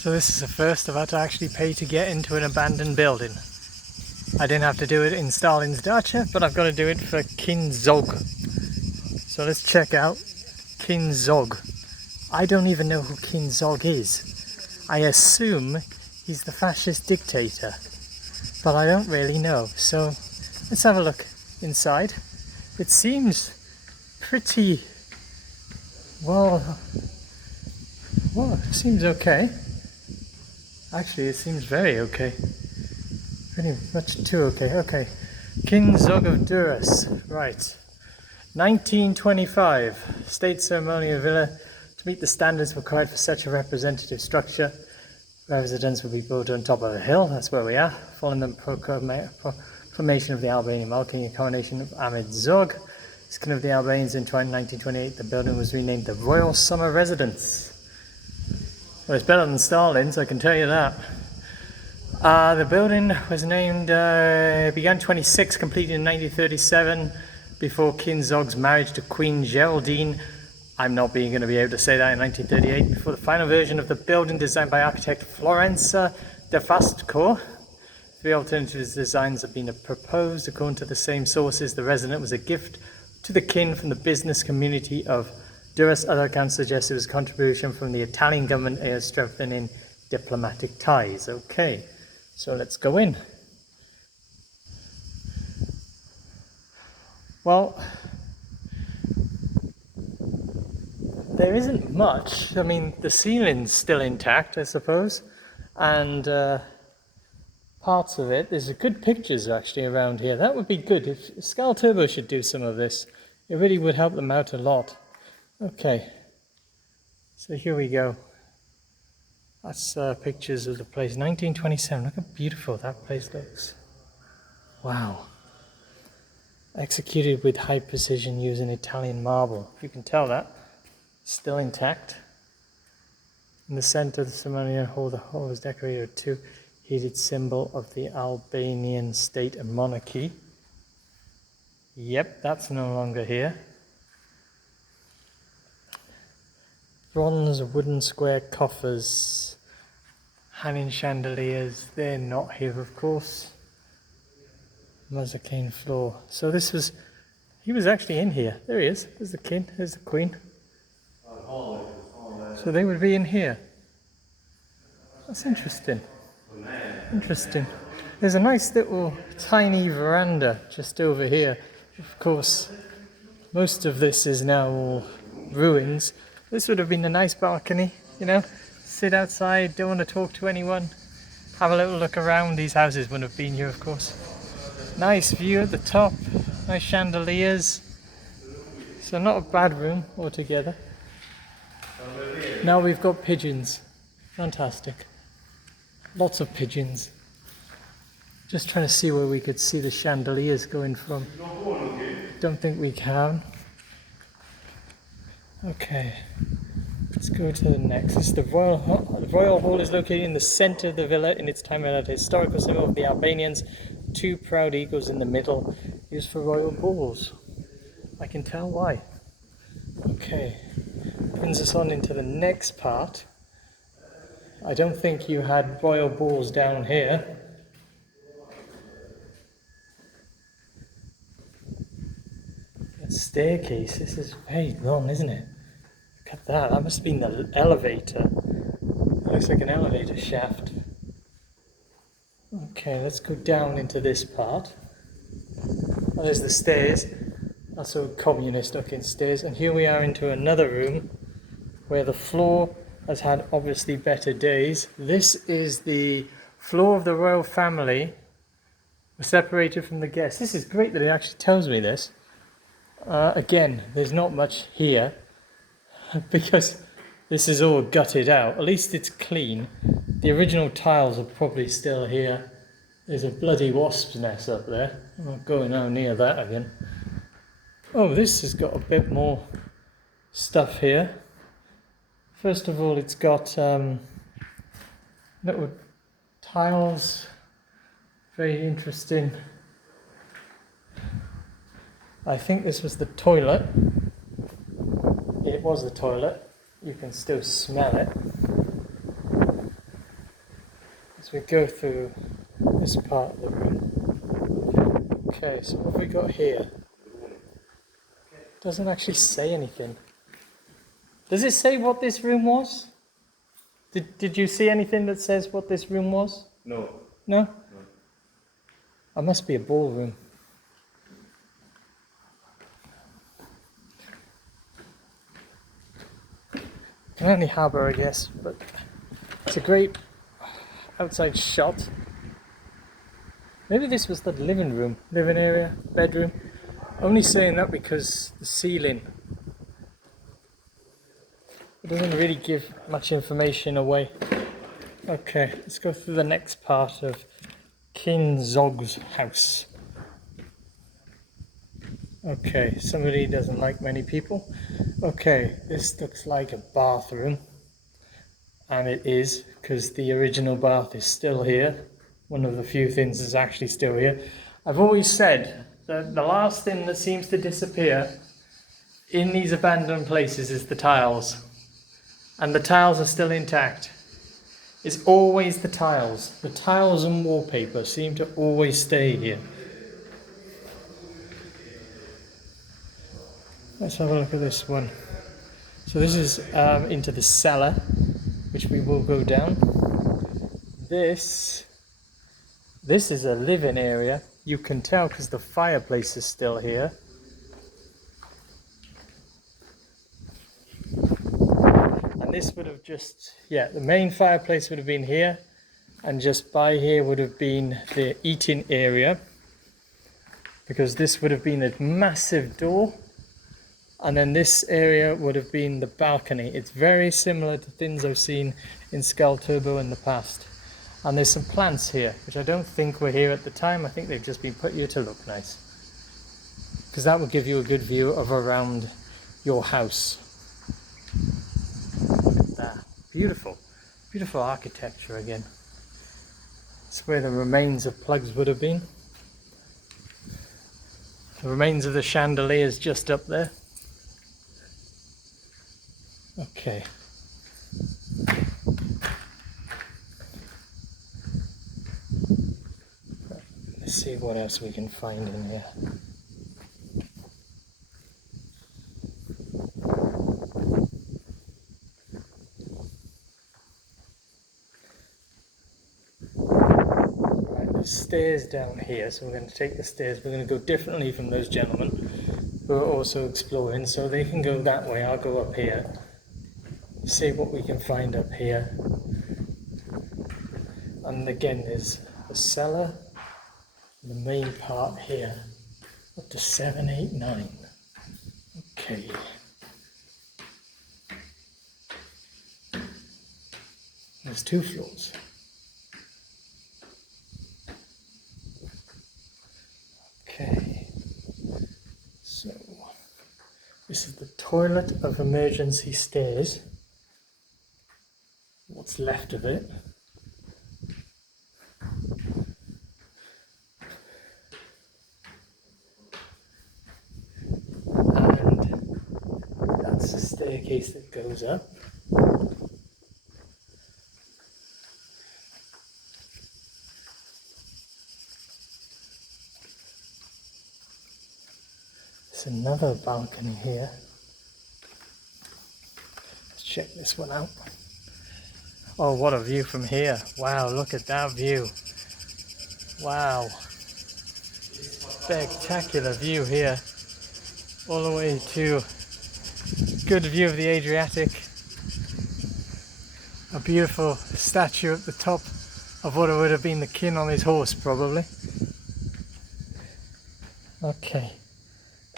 So this is the first I've had to actually pay to get into an abandoned building. I didn't have to do it in Stalin's dacha, but I've got to do it for King Zog. So let's check out King Zog. I don't even know who King Zog is. I assume he's the fascist dictator, but I don't really know. So let's have a look inside. It seems pretty, well, it seems okay. Actually, it seems very okay. Pretty much too okay. Okay. King Zog of Durrës. Right. 1925. State ceremonial villa. To meet the standards required for such a representative structure, residence will be built on top of a hill. That's where we are. Following the proclamation of the Albanian monarchy and coronation of Ahmed Zog, King of the Albanians in 1928, the building was renamed the Royal Summer Residence. Well, it's better than Stalin's, I can tell you that. The building was named, began 26, completed in 1937, before King Zog's marriage to Queen Geraldine. I'm not going to be able to say that in 1938, before the final version of the building designed by architect Florence de Fastco. 3 alternative designs have been proposed. According to the same sources, the residence was a gift to the king from the business community of Durrës. Other accounts suggest it was a contribution from the Italian government in strengthening diplomatic ties. Okay, so let's go in. Well, there isn't much. I mean, the ceiling's still intact, I suppose, and parts of it. There's good pictures actually around here. That would be good. If Skull Turbo should do some of this, it really would help them out a lot. Okay, so here we go. That's pictures of the place. 1927. Look how beautiful that place looks. Wow. Executed with high precision using Italian marble. If you can tell that. Still intact. In the center of the ceremonial hall, the hall was decorated with 2 heated symbol of the Albanian state and monarchy. Yep, that's no longer here. Bronze wooden square coffers, hanging chandeliers, they're not here of course. Mazzacane floor. So he was actually in here. There he is, there's the king, there's the queen. So they would be in here. That's interesting. Interesting. There's a nice little tiny veranda just over here. Of course, most of this is now all ruins. This would have been a nice balcony, you know, sit outside, don't want to talk to anyone, have a little look around. These houses wouldn't have been here, of course. Nice view at the top, nice chandeliers. So not a bad room altogether. Now we've got pigeons. Fantastic. Lots of pigeons. Just trying to see where we could see the chandeliers going from. Don't think we can. Okay, let's go to the next. This is the Royal Hall. The Royal Hall is located in the center of the villa. In its time, it had a historical symbol of the Albanians. 2 proud eagles in the middle, used for royal balls. I can tell why. Okay, brings us on into the next part. I don't think you had royal balls down here. Staircase, this is very long, isn't it? Look at that, that must have been the elevator. It looks like an elevator shaft. Okay, let's go down into this part. Oh, there's the stairs. That's a communist looking stairs. And here we are into another room where the floor has had obviously better days. This is the floor of the royal family, separated from the guests. This is great that it actually tells me this. Again, there's not much here because this is all gutted out. At least it's clean. The original tiles are probably still here. There's a bloody wasp's nest up there. I'm not going out near that again. Oh, this has got a bit more stuff here. First of all, it's got little tiles. Very interesting. I think this was the toilet. It was the toilet. You can still smell it. So we go through this part of the room. Okay, so what have we got here? Doesn't actually say anything. Does it say what this room was? Did you see anything that says what this room was? No. No? No. It must be a ballroom. Can only harbour, I guess, but it's a great outside shot. Maybe this was the living area, bedroom. Only saying that because the ceiling, it doesn't really give much information away. Okay, let's go through the next part of King Zog's house. Okay, somebody doesn't like many people. Okay, this looks like a bathroom. And it is, because the original bath is still here. One of the few things that's actually still here. I've always said that the last thing that seems to disappear in these abandoned places is the tiles. And the tiles are still intact. It's always the tiles. The tiles and wallpaper seem to always stay here. Let's have a look at this one. So this is into the cellar, which we will go down. This is a living area. You can tell because the fireplace is still here. And this would have just, the main fireplace would have been here. And just by here would have been the eating area. Because this would have been a massive door. And then this area would have been the balcony. It's very similar to things I've seen in Skull Turbo in the past. And there's some plants here, which I don't think were here at the time. I think they've just been put here to look nice. Because that will give you a good view of around your house. Look at that. Beautiful. Beautiful architecture again. It's where the remains of plugs would have been. The remains of the chandeliers just up there. Okay. Let's see what else we can find in here. Right, there's stairs down here, so we're going to take the stairs. We're going to go differently from those gentlemen who are also exploring, so they can go that way. I'll go up here. See what we can find up here. And again, there's a cellar, the main part here, up to 7, 8, 9. Okay. There's 2 floors. Okay. So, this is the toilet of emergency stairs. What's left of it. And that's the staircase that goes up. There's another balcony here. Let's check this one out. Oh, what a view from here. Wow, look at that view. Wow. Spectacular view here. All the way to good view of the Adriatic. A beautiful statue at the top of what would have been the king on his horse, probably. Okay,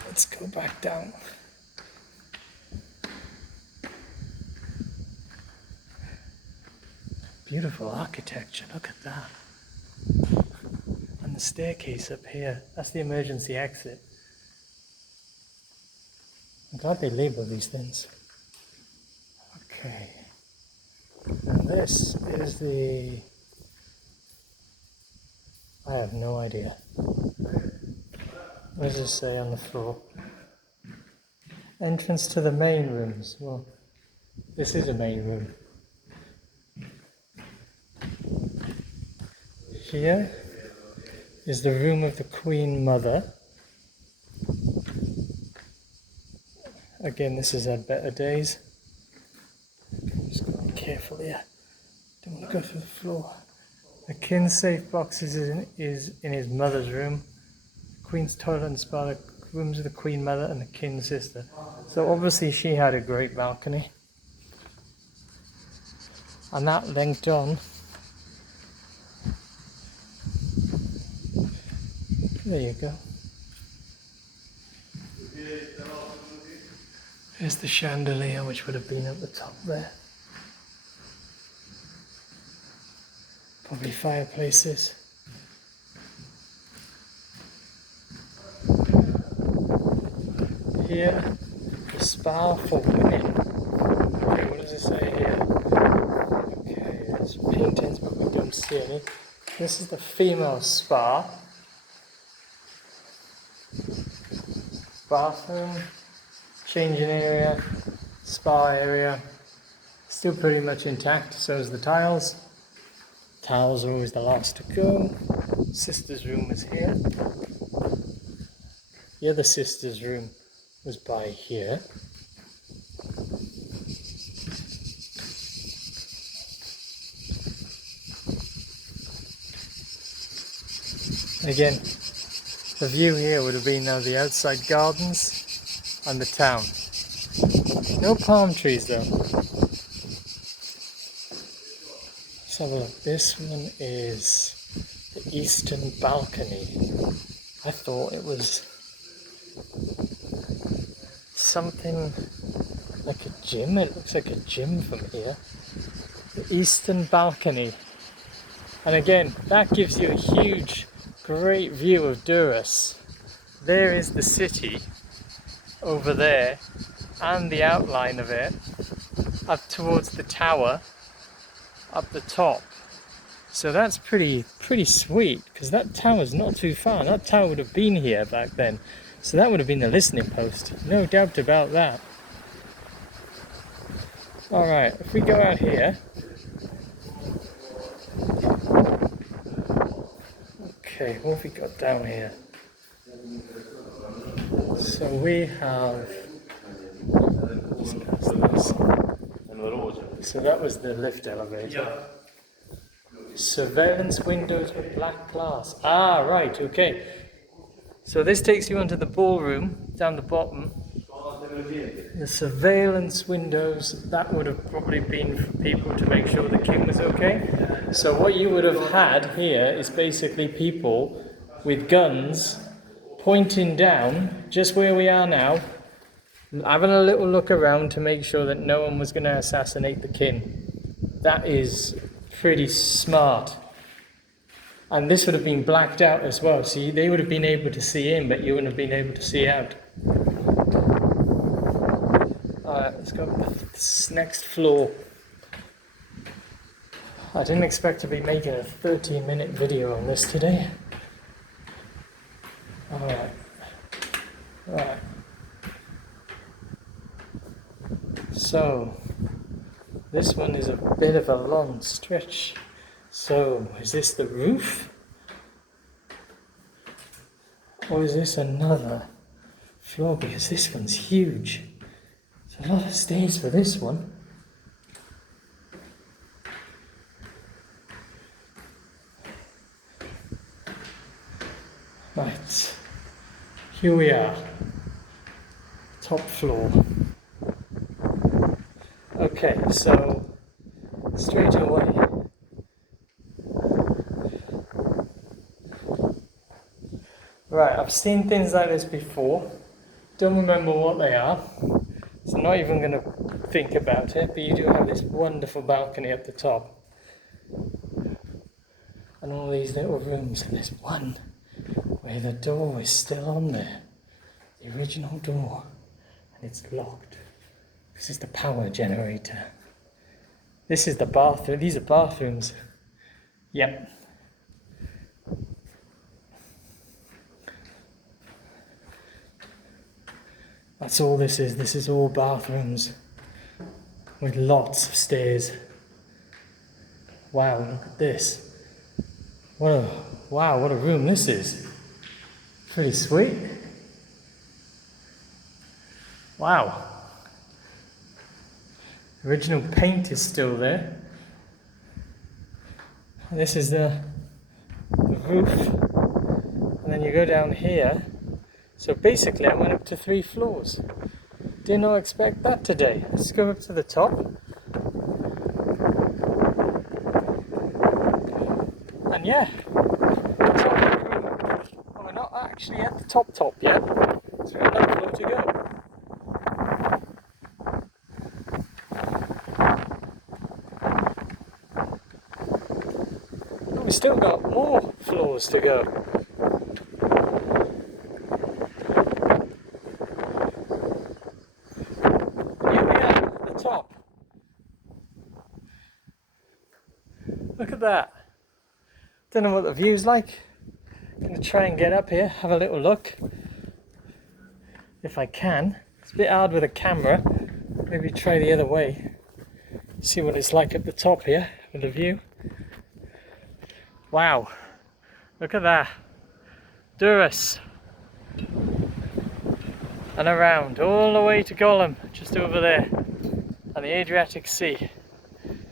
let's go back down. Beautiful architecture, look at that. And the staircase up here, that's the emergency exit. I'm glad they label these things. Okay. And this is the... I have no idea. What does it say on the floor? Entrance to the main rooms. Well, this is a main room. Here is the room of the Queen Mother. Again, this has had better days. Just gotta be careful here. Don't want to go through the floor. The King's safe box is in his mother's room. The Queen's toilet and spa, the rooms of the Queen Mother and the King's sister. So obviously she had a great balcony. And that linked on. There you go. There's the chandelier, which would have been at the top there. Probably fireplaces. Here, the spa for women. Okay, what does it say here? Okay, there's paintings, but we don't see any. This is the female spa. Bathroom, changing area, spa area. Still pretty much intact, so is the tiles. Towels are always the last to go. Sister's room is here. The other sister's room was by here. Again, the view here would have been now the outside gardens and the town. No palm trees though. Let's have a look. This one is the eastern balcony. I thought it was something like a gym. It looks like a gym from here. The eastern balcony. And again, that gives you a huge, great view of Durrës. There is the city over there and the outline of it up towards the tower up the top. So that's pretty sweet, because that tower's not too far. That tower would have been here back then. So that would have been the listening post. No doubt about that. Alright, if we go out here. Okay, what have we got down here? So we have... Let's pass this. So that was the lift elevator. Surveillance windows with black glass. Ah, right, okay. So this takes you onto the ballroom, down the bottom. The surveillance windows, that would have probably been for people to make sure the king was okay. So what you would have had here is basically people with guns pointing down, just where we are now, having a little look around to make sure that no one was going to assassinate the king. That is pretty smart. And this would have been blacked out as well. See, they would have been able to see in, but you wouldn't have been able to see out. Let's go to this next floor. I didn't expect to be making a 13-minute video on this today. Alright. Right. So, this one is a bit of a long stretch. So, is this the roof? Or is this another floor? Because this one's huge. There's a lot of stairs for this one. Right. Here we are. Top floor. Okay, so straight away. Right, I've seen things like this before. Don't remember what they are. So I'm not even going to think about it, but you do have this wonderful balcony at the top. And all these little rooms, and there's one where the door is still on there. The original door. And it's locked. This is the power generator. This is the bathroom. These are bathrooms. Yep. That's all this is. This is all bathrooms with lots of stairs. Wow, look at this. Wow, what a room this is. Pretty sweet. Wow. Original paint is still there. And this is the roof. And then you go down here. So basically I went up to 3 floors. Did not expect that today. Let's go up to the top. And yeah, we're not actually at the top yet. So we've got another floor to go. But we've still got more floors to go. Top. Look at that. Don't know what the view's like. Gonna try and get up here, have a little look. If I can. It's a bit hard with a camera. Maybe try the other way. See what it's like at the top here with the view. Wow. Look at that. Durrës. And around all the way to Gollum, just over there. And the Adriatic Sea.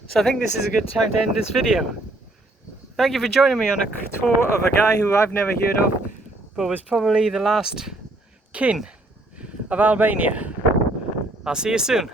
So I think this is a good time to end this video. Thank you for joining me on a tour of a guy who I've never heard of, but was probably the last kin of Albania. I'll see you soon.